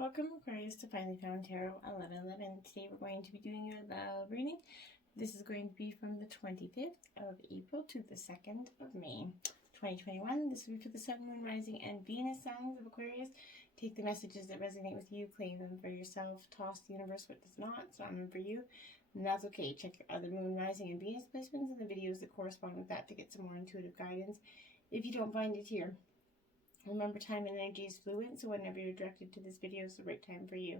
Welcome, Aquarius, to Finally Found Tarot 1111. Today we're going to be doing your love reading. This is going to be from the 25th of April to the 2nd of May, 2021. This will be for the Sun, Moon, Rising, and Venus signs of Aquarius. Take the messages that resonate with you, claim them for yourself, toss the universe what does not. It's not meant for you, and that's okay. Check your other Moon, Rising, and Venus placements in the videos that correspond with that to get some more intuitive guidance if you don't find it here. Remember, time and energy is fluid, so whenever you're directed to this video is the right time for you.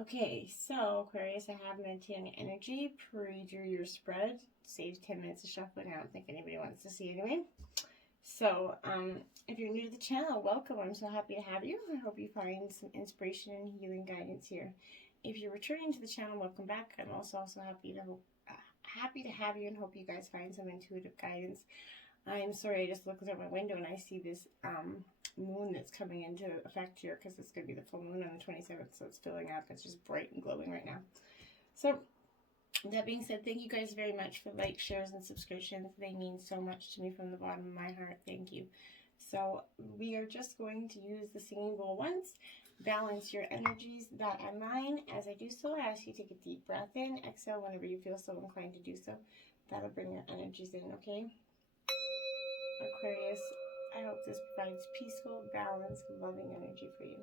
Okay, so Aquarius, I have meditating energy. Pre-drew your spread. Saves 10 minutes of shuffling. I don't think anybody wants to see anyway. So, if you're new to the channel, welcome. I'm so happy to have you. I hope you find some inspiration and healing guidance here. If you're returning to the channel, welcome back. I'm also happy to have you and hope you guys find some intuitive guidance. I'm sorry, I just looked out my window and I see this moon that's coming into effect here because it's going to be the full moon on the 27th, so it's filling up. It's just bright and glowing right now. So, that being said, thank you guys very much for likes, shares, and subscriptions. They mean so much to me from the bottom of my heart. Thank you. So, we are just going to use the singing bowl once. Balance your energies that align. As I do so, I ask you to take a deep breath in. Exhale whenever you feel so inclined to do so. That'll bring your energies in, okay? Aquarius, I hope this provides peaceful, balanced, loving energy for you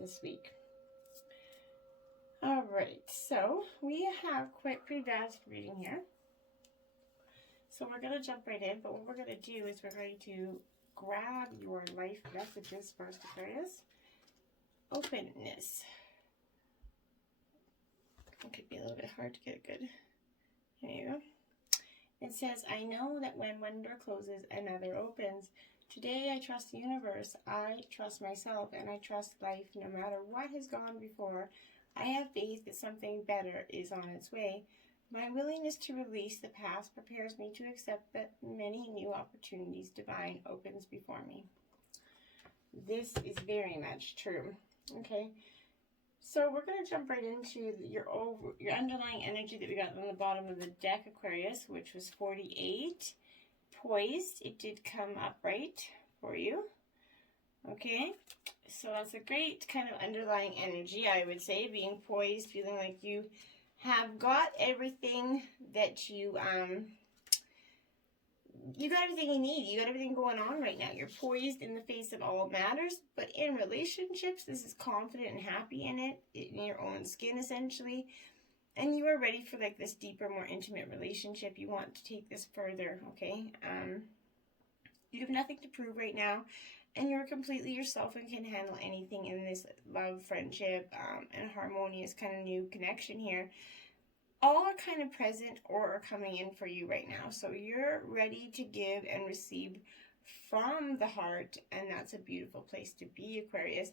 this week. Alright, so we have pretty vast reading here. So we're going to jump right in, but what we're going to do is we're going to grab your life messages first, Aquarius. Openness. It could be a little bit hard to get good. There you go. It says, I know that when one door closes, another opens. Today I trust the universe, I trust myself, and I trust life no matter what has gone before. I have faith that something better is on its way. My willingness to release the past prepares me to accept that many new opportunities divine opens before me. This is very much true. Okay. So we're going to jump right into your underlying energy that we got on the bottom of the deck, Aquarius, which was 48. Poised. It did come upright for you. Okay. So that's a great kind of underlying energy, I would say. Being poised, feeling like you have got everything that you got everything you need. You got everything going on right now. You're poised in the face of all matters. But in relationships, this is confident and happy in it, in your own skin, essentially. And you are ready for like this deeper, more intimate relationship. You want to take this further, okay? You have nothing to prove right now. And you're completely yourself and can handle anything in this love, friendship, and harmonious kind of new connection here. All are kind of present or are coming in for you right now. So you're ready to give and receive from the heart, and that's a beautiful place to be, Aquarius.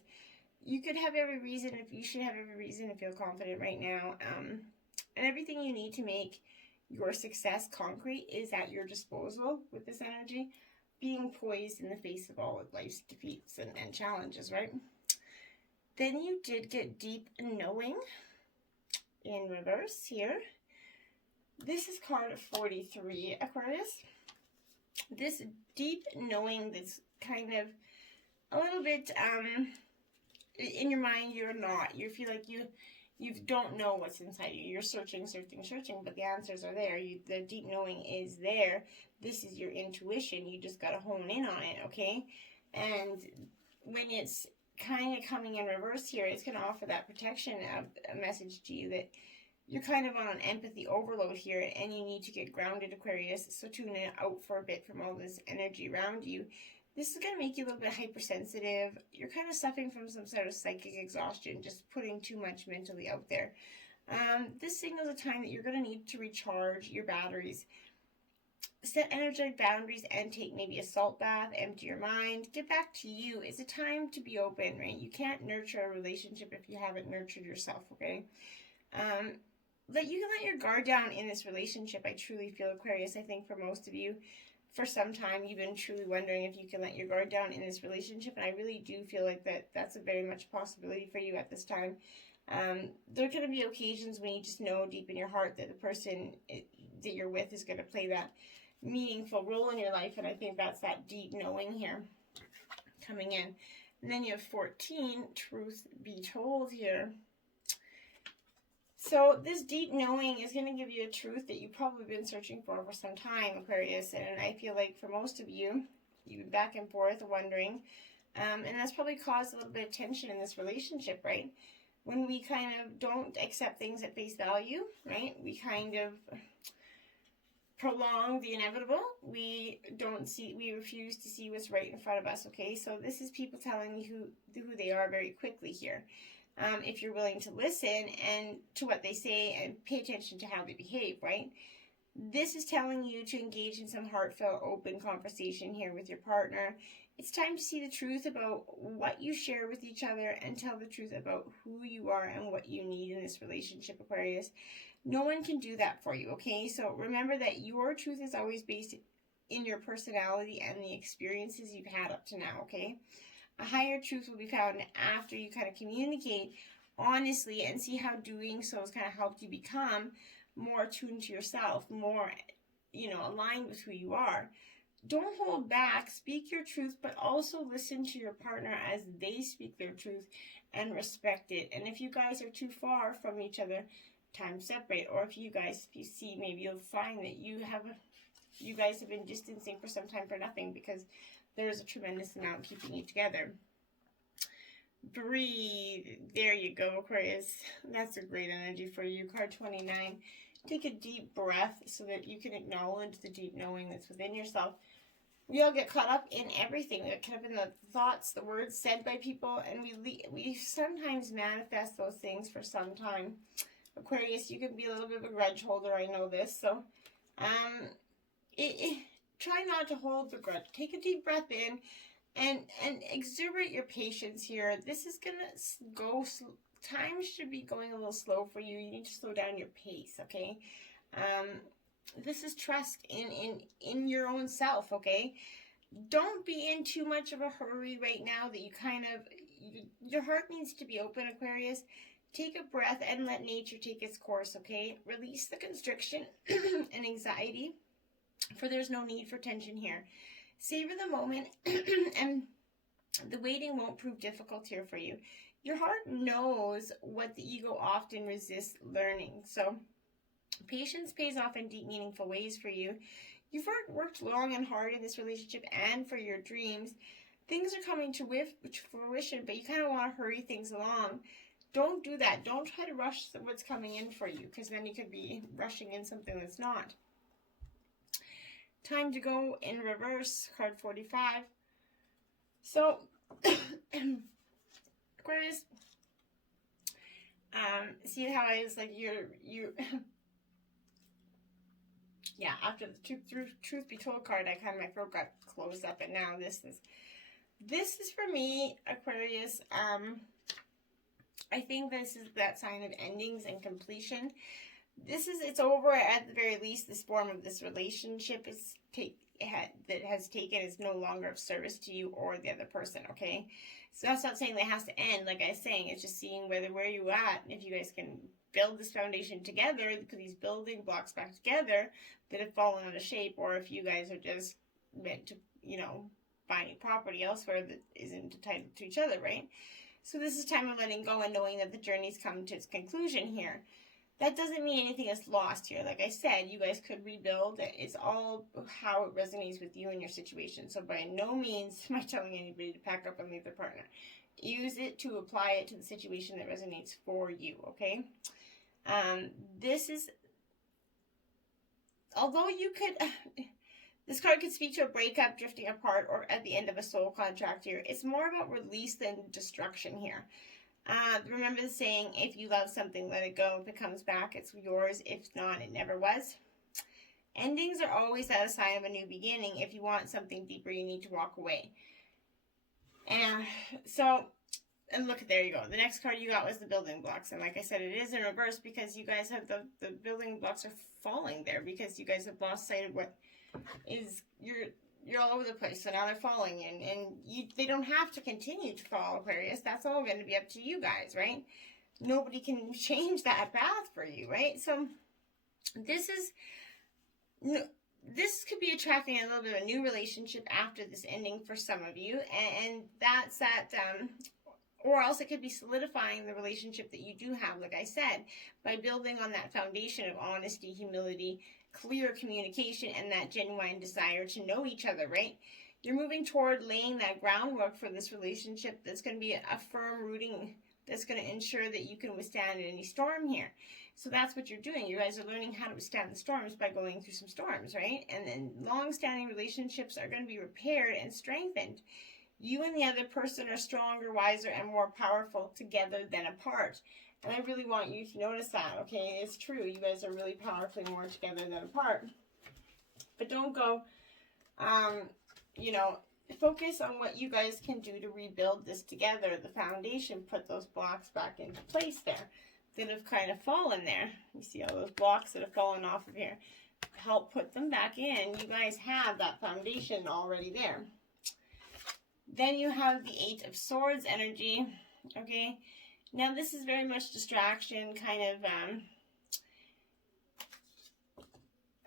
You should have every reason to feel confident right now. And everything you need to make your success concrete is at your disposal with this energy. Being poised in the face of all of life's defeats and challenges, right? Then you did get deep knowing in reverse here. This is card 43, Aquarius. This deep knowing that's kind of a little bit in your mind. You feel like you don't know what's inside you. You're searching, but the answers are there. The deep knowing is there. This is your intuition. You just got to hone in on it, okay? And when it's kind of coming in reverse here, it's going to offer that protection of a message to you that you're kind of on an empathy overload here and you need to get grounded, Aquarius. So tune it out for a bit from all this energy around you. This is going to make you a little bit hypersensitive. You're kind of suffering from some sort of psychic exhaustion, just putting too much mentally out there. This signals a time that you're going to need to recharge your batteries. Set energetic boundaries and take maybe a salt bath, empty your mind, get back to you. It's a time to be open, right? You can't nurture a relationship if you haven't nurtured yourself, okay? You can let your guard down in this relationship. I truly feel, Aquarius, I think for most of you, for some time, you've been truly wondering if you can let your guard down in this relationship, and I really do feel like that's a very much possibility for you at this time. There are going to be occasions when you just know deep in your heart that the person that you're with is going to play that meaningful role in your life, and I think that's that deep knowing here coming in. And then you have 14, truth be told here. So this deep knowing is going to give you a truth that you've probably been searching for some time, Aquarius. And I feel like for most of you, you've been back and forth wondering. And that's probably caused a little bit of tension in this relationship, right? When we kind of don't accept things at face value, right? We kind of prolong the inevitable. We refuse to see what's right in front of us, okay? So this is people telling you who they are very quickly here. If you're willing to listen and to what they say and pay attention to how they behave, right? This is telling you to engage in some heartfelt, open conversation here with your partner. It's time to see the truth about what you share with each other and tell the truth about who you are and what you need in this relationship, Aquarius. No one can do that for you, okay? So remember that your truth is always based in your personality and the experiences you've had up to now, okay? A higher truth will be found after you kind of communicate honestly and see how doing so has kind of helped you become more attuned to yourself, more, aligned with who you are. Don't hold back, speak your truth, but also listen to your partner as they speak their truth and respect it. And if you guys are too far from each other, time to separate. Or if you see, maybe you'll find that you guys have been distancing for some time for nothing because there's a tremendous amount keeping you together. Breathe. There you go, Aquarius. That's a great energy for you. Card 29. Take a deep breath so that you can acknowledge the deep knowing that's within yourself. We all get caught up in everything. We get caught up in the thoughts, the words said by people, and we sometimes manifest those things for some time. Aquarius, you can be a little bit of a grudge holder. I know this. So, try not to hold the grudge. Take a deep breath in and exuberate your patience here. This is going to go slow. Time should be going a little slow for you. You need to slow down your pace, okay? This is trust in your own self, okay? Don't be in too much of a hurry right now that your heart needs to be open, Aquarius. Take a breath and let nature take its course, okay? Release the constriction and anxiety, for there's no need for tension here. Savor the moment, and the waiting won't prove difficult here for you. Your heart knows what the ego often resists learning. So patience pays off in deep, meaningful ways for you. You've worked long and hard in this relationship and for your dreams. Things are coming to fruition, but you kind of want to hurry things along. Don't do that. Don't try to rush what's coming in for you, because then you could be rushing in something that's not. Time to go in reverse, card 45. So, Aquarius, see how I was like, yeah, after the truth be told card, my throat got closed up, and now this is for me, Aquarius. I think this is that sign of endings and completion. It's over at the very least. This form of this relationship that has taken is no longer of service to you or the other person, okay? So that's not saying that it has to end, like I was saying. It's just seeing where you at, and if you guys can build this foundation together, put these building blocks back together that have fallen out of shape, or if you guys are just meant to, buy property elsewhere that isn't entitled to each other, right? So this is time of letting go and knowing that the journey's come to its conclusion here. That doesn't mean anything is lost here. Like I said, you guys could rebuild. It's all how it resonates with you and your situation. So by no means am I telling anybody to pack up and leave their partner. Use it to apply it to the situation that resonates for you, okay? Although you could, this card could speak to a breakup, drifting apart, or at the end of a soul contract here. It's more about release than destruction here. Remember the saying, if you love something, let it go. If it comes back, it's yours. If not, it never was. Endings are always a sign of a new beginning. If you want something deeper, you need to walk away. And look, there you go. The next card you got was the building blocks. And like I said, it is in reverse because you guys have the building blocks are falling there because you guys have lost sight of what is you're all over the place, so now they're falling in, and they don't have to continue to fall, Aquarius. That's all going to be up to you guys, right? Nobody can change that path for you, right? So this is this could be attracting a little bit of a new relationship after this ending for some of you, and that's that, or else it could be solidifying the relationship that you do have, like I said, by building on that foundation of honesty, humility, clear communication, and that genuine desire to know each other, right? You're moving toward laying that groundwork for this relationship that's going to be a firm rooting that's going to ensure that you can withstand any storm here. So that's what you're doing. You guys are learning how to withstand the storms by going through some storms, right? And then long-standing relationships are going to be repaired and strengthened. You and the other person are stronger, wiser, and more powerful together than apart. And I really want you to notice that, okay? It's true. You guys are really powerfully more together than apart. But don't go, you know, focus on what you guys can do to rebuild this together. The foundation, put those blocks back into place there that have kind of fallen there. You see all those blocks that have fallen off of here. Help put them back in. You guys have that foundation already there. Then you have the Eight of Swords energy, okay? Now this is very much distraction, kind of,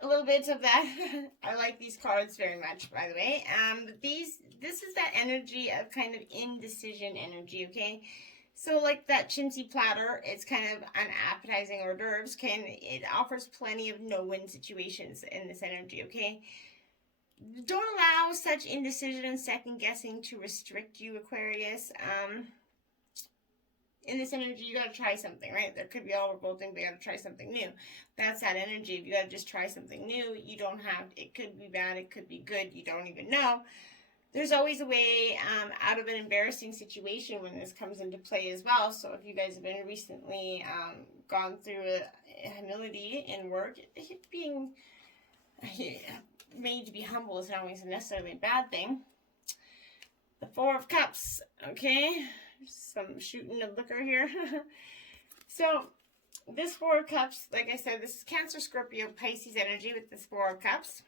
a little bit of that. I like these cards very much, by the way. This is that energy of kind of indecision energy, okay? So like that chintzy platter, it's kind of unappetizing hors d'oeuvres. It offers plenty of no-win situations in this energy, okay? Don't allow such indecision and second guessing to restrict you, Aquarius. In this energy, you got to try something, right? There could be all revolting, but you got to try something new. That's that energy. If you got to just try something new, you don't have, it could be bad, it could be good, you don't even know. There's always a way out of an embarrassing situation when this comes into play as well. So if you guys have been recently gone through a humility in work, being made to be humble is not always necessarily a bad thing. The Four of Cups, okay? Some shooting of liquor here. So this Four of Cups, like I said, this is Cancer, Scorpio, Pisces energy with this Four of Cups.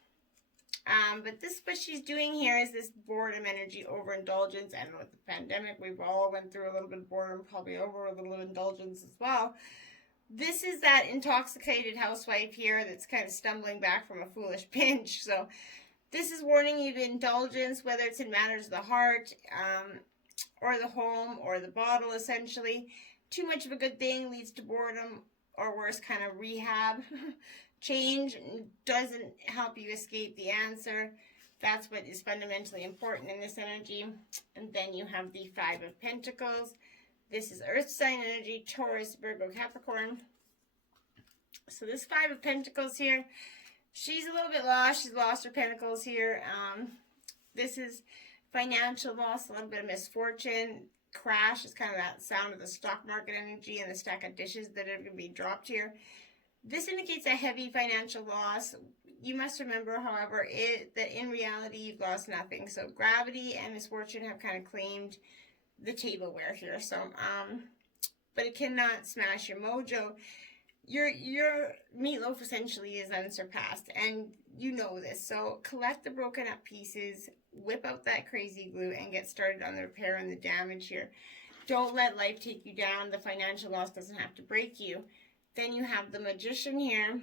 But this, what she's doing here is this boredom energy, overindulgence, and with the pandemic, we've all went through a little bit of boredom, probably over a little indulgence as well. This is that intoxicated housewife here that's kind of stumbling back from a foolish binge. So this is warning you of indulgence, whether it's in matters of the heart, or the home, or the bottle, essentially. Too much of a good thing leads to boredom, or worse, kind of rehab. Change doesn't help you escape the answer. That's what is fundamentally important in this energy. And then you have the Five of Pentacles. This is Earth sign energy, Taurus, Virgo, Capricorn. So this Five of Pentacles here, she's a little bit lost. She's lost her pentacles here. This is financial loss, a little bit of misfortune. Crash is kind of that sound of the stock market energy and the stack of dishes that are going to be dropped here. This indicates a heavy financial loss. You must remember, however, that in reality you've lost nothing. So gravity and misfortune have kind of claimed the tableware here. So, but it cannot smash your mojo. Your meatloaf essentially is unsurpassed, and you know this. So collect the broken up pieces, whip out that crazy glue, and get started on the repair and the damage here. Don't let life take you down. The financial loss doesn't have to break you. Then you have the Magician here.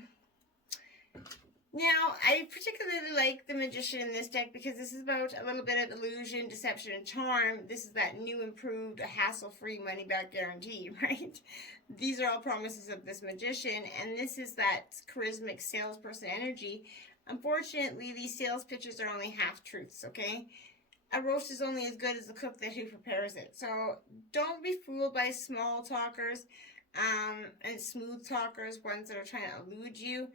Now, I particularly like the Magician in this deck because this is about a little bit of illusion, deception, and charm. This is that new, improved, hassle-free money-back guarantee, right? These are all promises of this Magician, and this is that charismatic salesperson energy. Unfortunately, these sales pitches are only half-truths, okay? A roast is only as good as the cook that who prepares it. So don't be fooled by small talkers and smooth talkers, ones that are trying to elude you.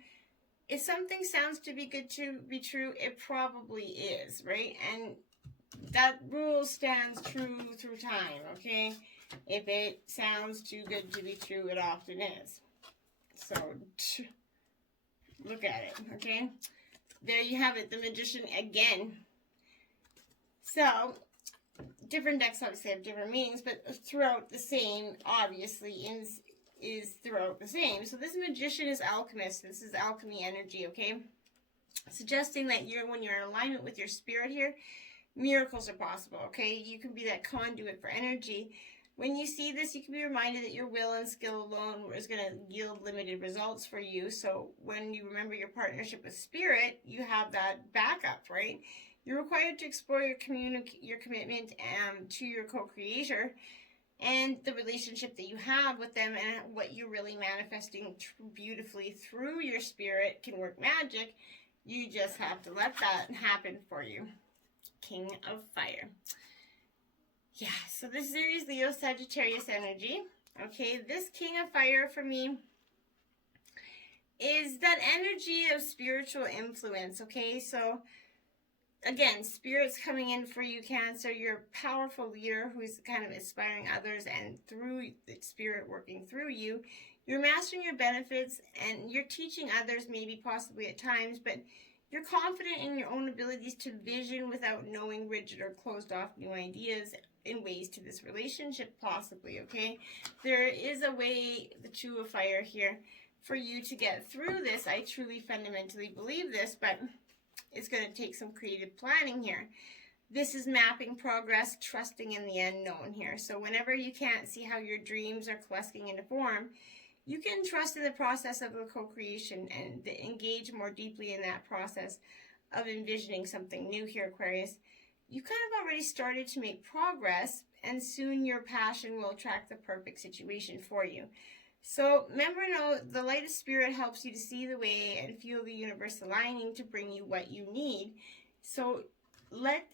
If something sounds too good to be true, it probably is, right? And that rule stands true through time, okay? If it sounds too good to be true, it often is. So, look at it, okay? There you have it, the Magician again. So, different decks obviously have different meanings, but throughout the same, obviously, is throughout the same. So this Magician is alchemist. This is alchemy energy, okay? Suggesting that when you're in alignment with your spirit here, miracles are possible, okay? You can be that conduit for energy. When you see this, you can be reminded that your will and skill alone is going to yield limited results for you. So when you remember your partnership with spirit, you have that backup, right? You're required to explore your commitment to your co-creator and the relationship that you have with them, and what you're really manifesting beautifully through your spirit can work magic. You just have to let that happen for you. King of Fire. Yeah, so this is Aries, Leo, Sagittarius energy. Okay, this King of Fire for me is that energy of spiritual influence, okay? So, again, Spirit's coming in for you, Cancer. You're a powerful leader who's kind of inspiring others, and through the Spirit working through you, you're mastering your benefits, and you're teaching others, maybe possibly at times, but you're confident in your own abilities to vision without knowing rigid or closed off new ideas in ways to this relationship, possibly, okay? There is a way, the Two of Fire here, for you to get through this. I truly fundamentally believe this, but it's going to take some creative planning here. This is mapping progress, trusting in the unknown here. So whenever you can't see how your dreams are coalescing into form, you can trust in the process of the co-creation and engage more deeply in that process of envisioning something new here, Aquarius. You kind of already started to make progress, and soon your passion will attract the perfect situation for you. So remember, the light of spirit helps you to see the way and feel the universe aligning to bring you what you need. So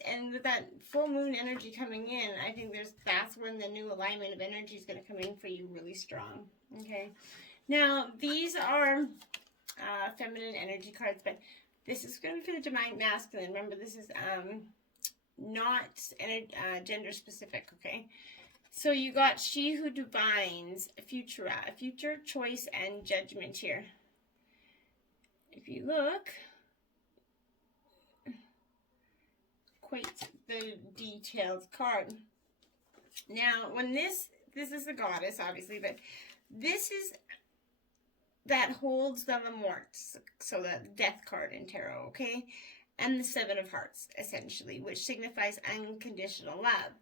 and with that full moon energy coming in, I think that's when the new alignment of energy is going to come in for you really strong. Okay. Now, these are feminine energy cards, but this is going to be for the divine masculine. Remember, this is not gender specific, okay? So you got she who divines, future choice and judgment here. If you look, quite the detailed card. Now, when this is the goddess, obviously, but this is that holds the mort, so the death card in tarot, okay? And the Seven of Hearts, essentially, which signifies unconditional love.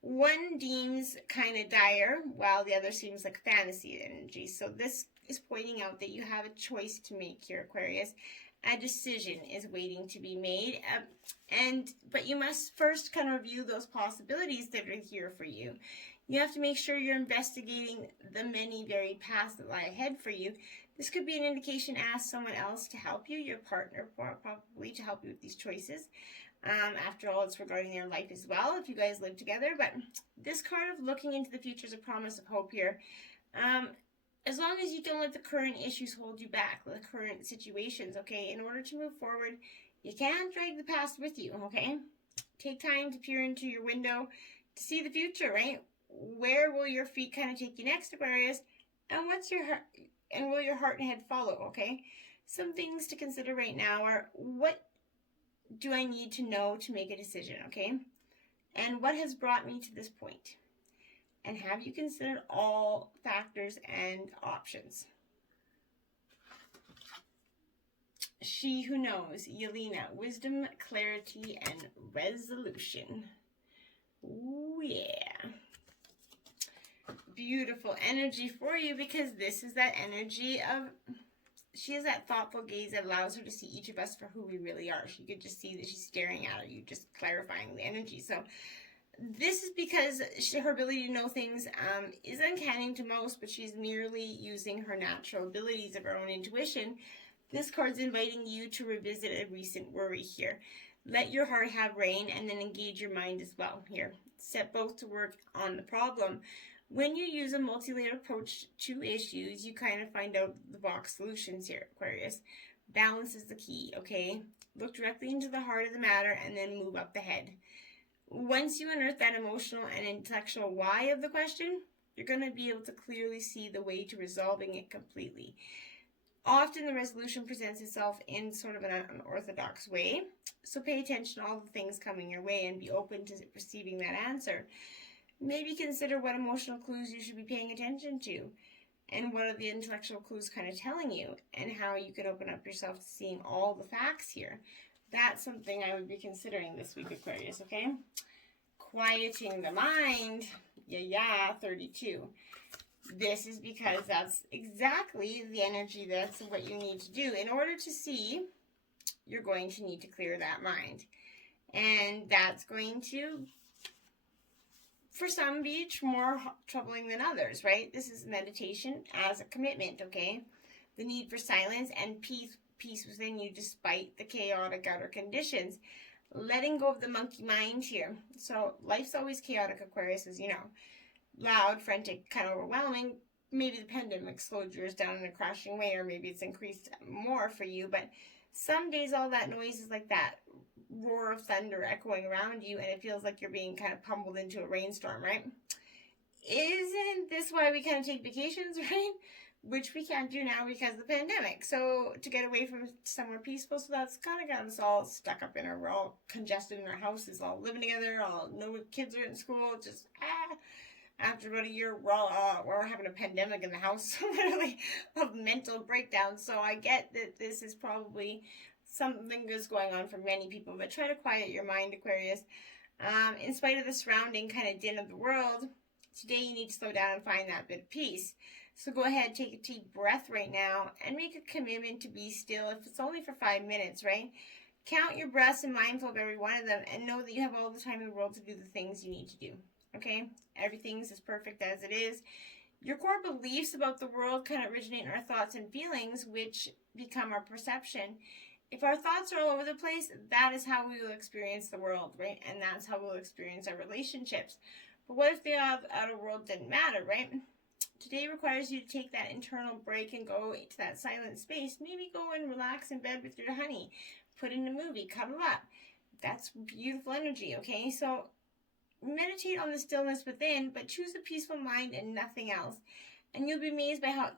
One deems kind of dire, while the other seems like fantasy energy. So this is pointing out that you have a choice to make here, Aquarius. A decision is waiting to be made, but you must first kind of review those possibilities that are here for you. You have to make sure you're investigating the many varied paths that lie ahead for you. This could be an indication. Ask someone else to help you, your partner probably, to help you with these choices. After all, it's regarding their life as well, if you guys live together. But this card of looking into the future is a promise of hope here. As long as you don't let the current issues hold you back, the current situations, okay? In order to move forward, you can't drag the past with you, okay? Take time to peer into your window to see the future, right? Where will your feet kind of take you next, Aquarius? And will your heart and head follow, okay? Some things to consider right now are, what do I need to know to make a decision, okay? And what has brought me to this point? And have you considered all factors and options? She who knows, Yelena, wisdom, clarity, and resolution. Ooh, yeah. Beautiful energy for you, because this is that energy of, she has that thoughtful gaze that allows her to see each of us for who we really are. She could just see that she's staring at you, just clarifying the energy. So this is because her ability to know things is uncanny to most, but she's merely using her natural abilities of her own intuition. This card's inviting you to revisit a recent worry here. Let your heart have reign, and then engage your mind as well here. Set both to work on the problem. When you use a multi-layered approach to issues, you kind of find out the box solutions here, Aquarius. Balance is the key, okay? Look directly into the heart of the matter and then move up the head. Once you unearth that emotional and intellectual why of the question, you're going to be able to clearly see the way to resolving it completely. Often the resolution presents itself in sort of an unorthodox way, so pay attention to all the things coming your way and be open to receiving that answer. Maybe consider what emotional clues you should be paying attention to, and what are the intellectual clues kind of telling you, and how you can open up yourself to seeing all the facts here. That's something I would be considering this week, Aquarius, okay? Quieting the mind. Yeah, 32. This is because that's exactly the energy, that's what you need to do. In order to see, you're going to need to clear that mind. And that's going to, for some, be more troubling than others, right? This is meditation as a commitment, okay? The need for silence and peace within you despite the chaotic outer conditions. Letting go of the monkey mind here. So life's always chaotic, Aquarius, as you know. Loud, frantic, kind of overwhelming. Maybe the pandemic slowed yours down in a crashing way, or maybe it's increased more for you. But some days all that noise is like that roar of thunder echoing around you, and it feels like you're being kind of pummeled into a rainstorm, right? Isn't this why we kind of take vacations, right? Which we can't do now because of the pandemic. So to get away from somewhere peaceful, so that's kind of got us all stuck up in our, we're all congested in our houses, all living together, all no kids are in school, just after about a year, we're having a pandemic in the house, literally, of mental breakdown. So I get that this is probably something that's going on for many people, but try to quiet your mind, Aquarius. In spite of the surrounding kind of din of the world, today you need to slow down and find that bit of peace. So go ahead, take a deep breath right now and make a commitment to be still, if it's only for 5 minutes, right? Count your breaths and mindful of every one of them, and know that you have all the time in the world to do the things you need to do, okay? Everything's as perfect as it is. Your core beliefs about the world kind of originate in our thoughts and feelings, which become our perception. If our thoughts are all over the place, that is how we will experience the world, right? And that's how we'll experience our relationships. But what if the outer world didn't matter, right? Today requires you to take that internal break and go to that silent space. Maybe go and relax in bed with your honey. Put in a movie, cuddle up. That's beautiful energy, okay? So meditate on the stillness within, but choose a peaceful mind and nothing else. And you'll be amazed by how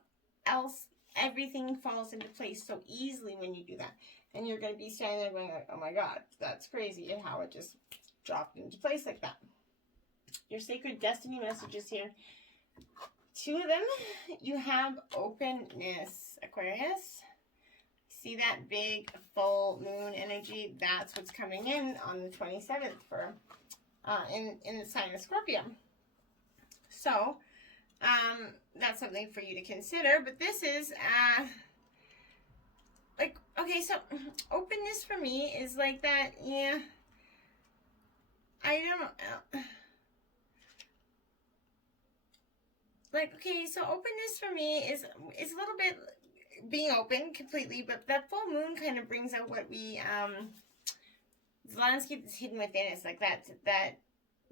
else everything falls into place so easily when you do that. And you're going to be standing there going like, oh my God, that's crazy, and how it just dropped into place like that. Your sacred destiny messages here. 2 of them, you have openness, Aquarius. See that big full moon energy? That's what's coming in on the 27th for in the sign of Scorpio. So that's something for you to consider. But this is like, okay, so openness for me is like that. Yeah, I don't know. Like, okay, so openness for me is a little bit being open completely, but that full moon kind of brings out what we, the landscape is hidden within us, like that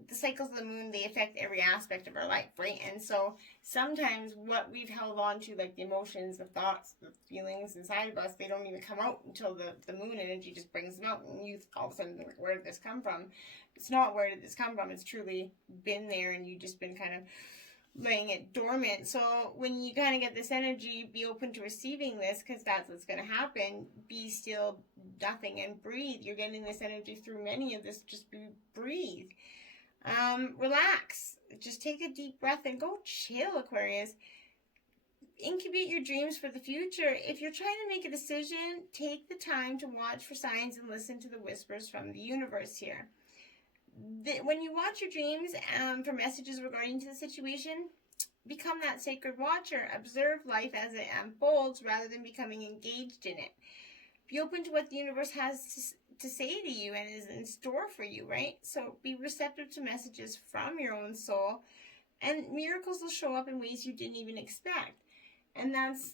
the cycles of the moon, they affect every aspect of our life, right? And so sometimes what we've held on to, like the emotions, the thoughts, the feelings inside of us, they don't even come out until the moon energy just brings them out, and you all of a sudden think, where did this come from? It's not where did this come from, it's truly been there, and you've just been kind of laying it dormant. So when you kind of get this energy, be open to receiving this, because that's what's going to happen. Be still, nothing, and breathe. You're getting this energy through many of this. Just breathe. Relax. Just take a deep breath and go chill, Aquarius. Incubate your dreams for the future. If you're trying to make a decision, take the time to watch for signs and listen to the whispers from the universe here. When you watch your dreams for messages regarding to the situation, become that sacred watcher. Observe life as it unfolds rather than becoming engaged in it. Be open to what the universe has to say to you and is in store for you, right? So be receptive to messages from your own soul, and miracles will show up in ways you didn't even expect. And that's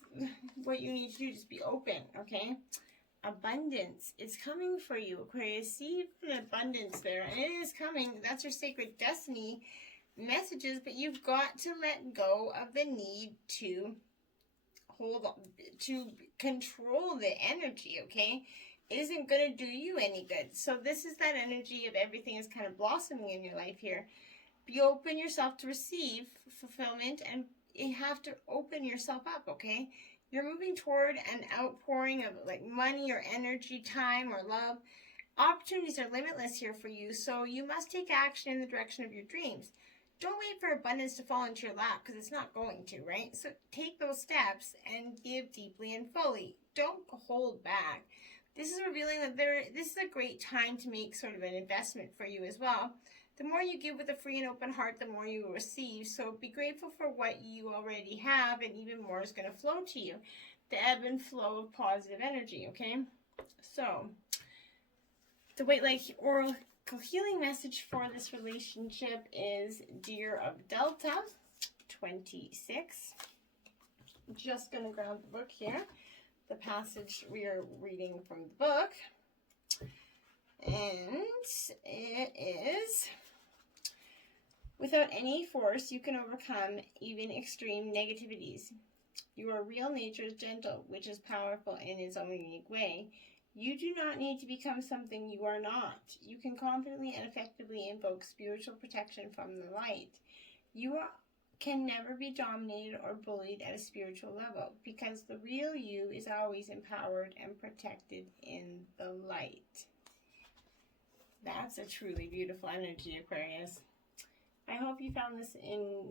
what you need to do, just be open, okay? Abundance is coming for you, Aquarius. See the abundance there, and it is coming. That's your sacred destiny messages, but you've got to let go of the need to hold on, to control the energy, okay? It isn't going to do you any good. So this is that energy of everything is kind of blossoming in your life here. Be open yourself to receive fulfillment, and you have to open yourself up, okay? You're moving toward an outpouring of like money or energy, time or love. Opportunities are limitless here for you, so you must take action in the direction of your dreams. Don't wait for abundance to fall into your lap, because it's not going to, right? So take those steps and give deeply and fully. Don't hold back. This is revealing that this is a great time to make sort of an investment for you as well. The more you give with a free and open heart, the more you will receive. So be grateful for what you already have, and even more is going to flow to you. The ebb and flow of positive energy, okay? So, the White Light Oracle healing message for this relationship is Deer of Delta, 26. I'm just going to grab the book here. The passage we are reading from the book. And it is, without any force, you can overcome even extreme negativities. Your real nature is gentle, which is powerful in its own unique way. You do not need to become something you are not. You can confidently and effectively invoke spiritual protection from the light. You can never be dominated or bullied at a spiritual level, because the real you is always empowered and protected in the light. That's a truly beautiful energy, Aquarius. I hope you found this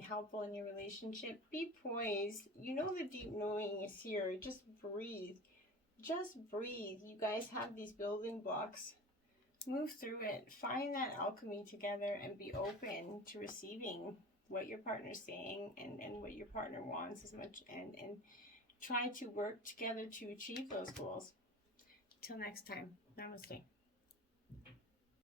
helpful in your relationship. Be poised. You know the deep knowing is here. Just breathe. Just breathe. You guys have these building blocks. Move through it. Find that alchemy together and be open to receiving what your partner's saying and what your partner wants as much, and try to work together to achieve those goals. Till next time. Namaste.